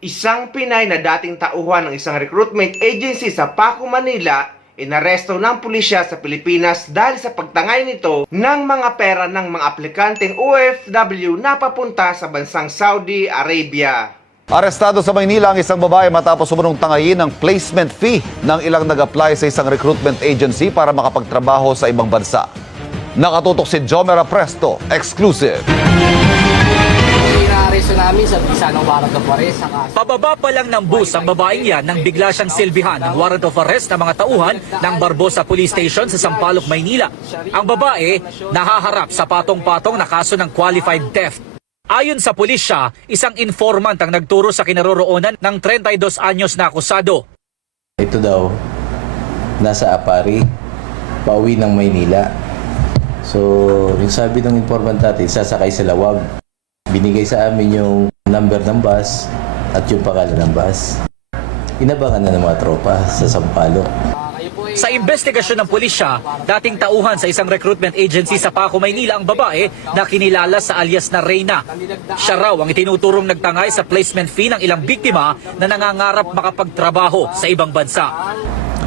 Isang Pinay na dating tauhan ng isang recruitment agency sa Paco, Manila, inaresto ng pulisya sa Pilipinas dahil sa pagtangay nito ng mga pera ng mga aplikanteng OFW na papunta sa bansang Saudi Arabia. Arestado sa Maynila ang isang babae matapos sumunong tangayin ng placement fee ng ilang nag-apply sa isang recruitment agency para makapagtrabaho sa ibang bansa. Nakatutok si Jomera Presto, exclusive. Inaresto namin sa bisa ng warrant of arrest. Pababa pa lang ng bus ang babaeng yan nang bigla siyang silbihan ng warrant of arrest ng mga tauhan ng Barbosa Police Station sa Sampaloc, Maynila. Ang babae nahaharap sa patong-patong na kaso ng qualified theft. Ayon sa pulisya, isang informant ang nagturo sa kinaroroonan ng 32 anyos na akusado. Ito daw, nasa Apari, pauwi ng Maynila. So, yung sabi ng informant natin, sasakay sa Lawag. Binigay sa amin yung number ng bus at yung pangalan ng bus. Inabangan na ng mga tropa sa Sampaloc. Sa investigasyon ng pulisya, dating tauhan sa isang recruitment agency sa Paco, Maynila ang babae na kinilala sa alias na Reyna. Siya raw ang itinuturong nagtangay sa placement fee ng ilang biktima na nangangarap makapagtrabaho sa ibang bansa.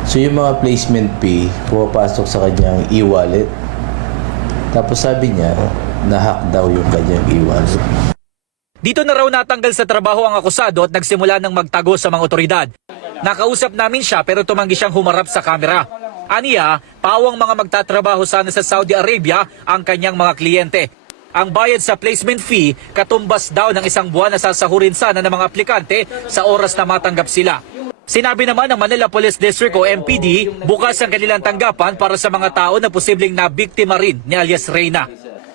So yung mga placement fee, pumapasok sa kanyang e-wallet. Tapos sabi niya, na-hack daw yung kanyang e-wallet. Dito na raw natanggal sa trabaho ang akusado at nagsimula ng magtago sa mga otoridad. Nakausap namin siya pero tumanggi siyang humarap sa kamera. Aniya, pawang mga magtatrabaho sana sa Saudi Arabia ang kanyang mga kliyente. Ang bayad sa placement fee, katumbas daw ng isang buwan na sasahurin sana ng mga aplikante sa oras na matanggap sila. Sinabi naman ng Manila Police District o MPD, bukas ang kanilang tanggapan para sa mga tao na posibleng nabiktima rin ni alias Reyna.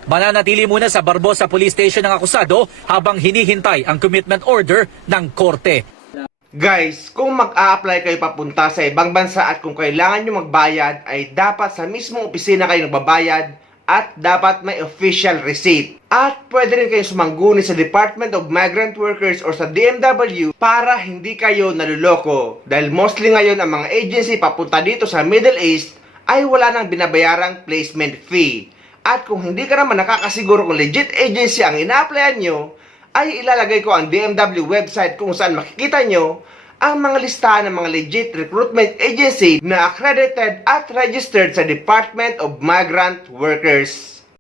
Mananatili muna sa Barbosa Police Station ng akusado habang hinihintay ang commitment order ng korte. Guys, kung mag-a-apply kayo papunta sa ibang bansa at kung kailangan nyo magbayad, ay dapat sa mismong opisina kayo nagbabayad at dapat may official receipt. At pwede rin kayo sumangguni sa Department of Migrant Workers or sa DMW para hindi kayo naluloko. Dahil mostly ngayon ang mga agency papunta dito sa Middle East ay wala nang binabayarang placement fee. At kung hindi ka naman nakakasiguro kung legit agency ang ina-applyan nyo, ay ilalagay ko ang DMW website kung saan makikita nyo ang mga listahan ng mga legit recruitment agency na accredited at registered sa Department of Migrant Workers.